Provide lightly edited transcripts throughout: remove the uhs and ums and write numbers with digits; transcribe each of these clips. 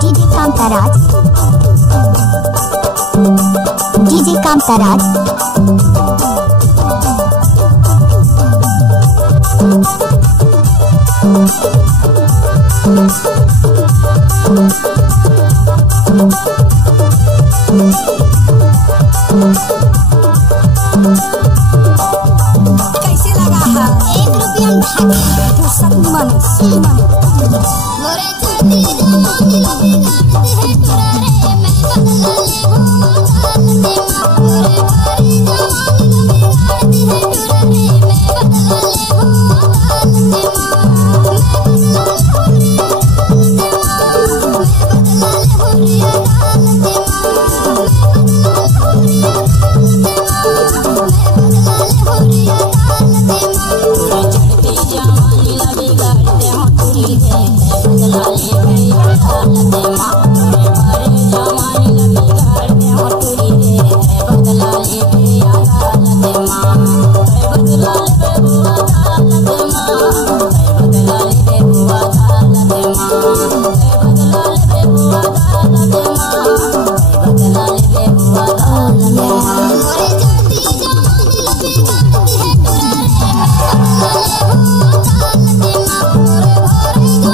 डीजे कांताराज, डीजे कांताराज, कैसे लगा है? 1 रुपया तो सब मन मोरे चलती जवानी लगी गाती है तुरारे मैं बदला ले हो जान दे मोरे भारी जवानी लगी गाती है तुरारे मैं बदला ले हो जान दे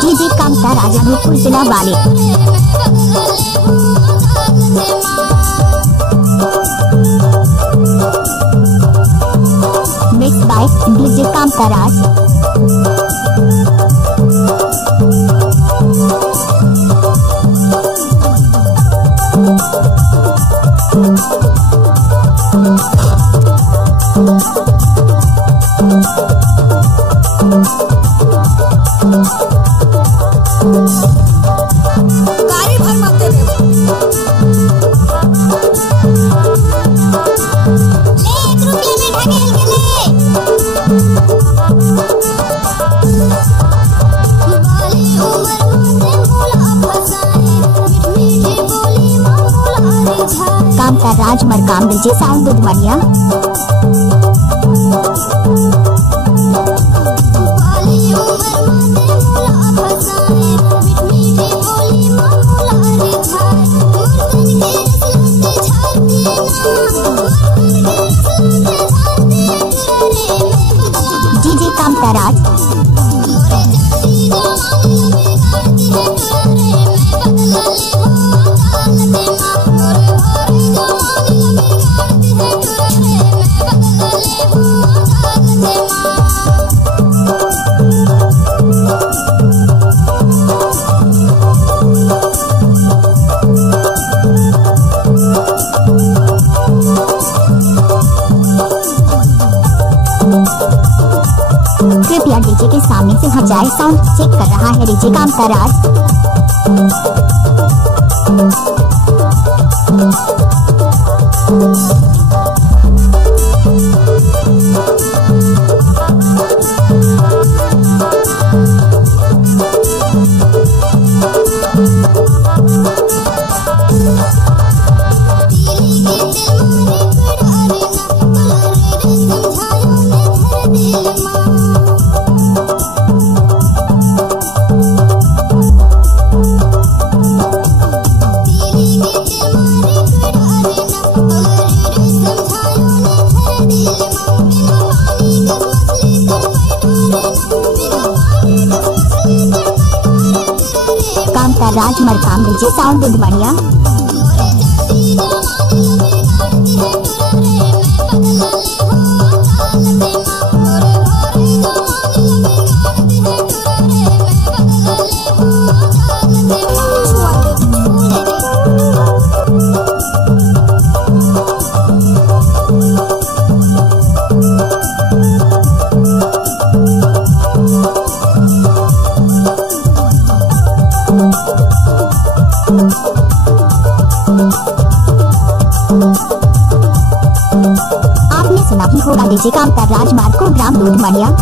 डीजे कांताराज अनूपपुर जिला वाले मिक्स बाय डीजे कांताराज। गाड़ी भर मत दे ले 1 रुपया में ढकेल के ले वाली उम्र में मोला फसाए मीठी बोली मोला रिझाए कांताराज मरकाम डीजे साउंड दुधवनिया वाली उम्र में मोला फसाए मीठी बोली मोला रिझाए मुर्दन के रसलते झाड़ती डीजे कांताराज कृपया डीजे के सामने से हटाए साउंड चेक कर रहा है डीजे कांताराज। कांताराज मरकाम डीजे साउंड दुधवनिया आपने सुना भी होगा डीजे कांताराज मार्को ग्राम दुधवनिया।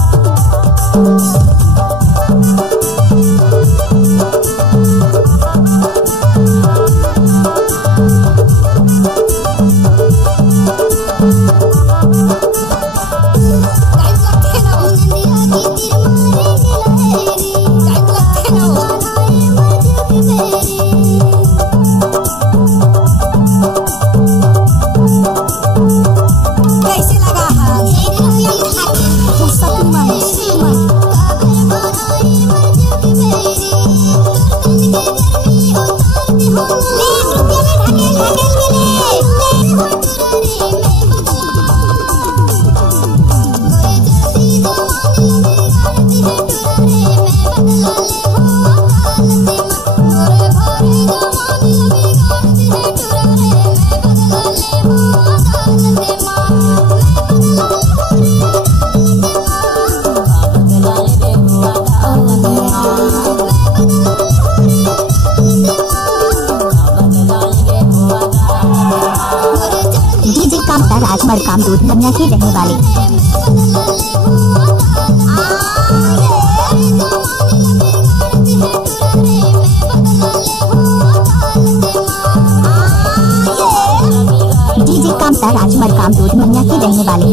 कामदूद दुनिया के रहने वाले। डीजे कामता राजमल कामदूद दुनिया के रहने वाले।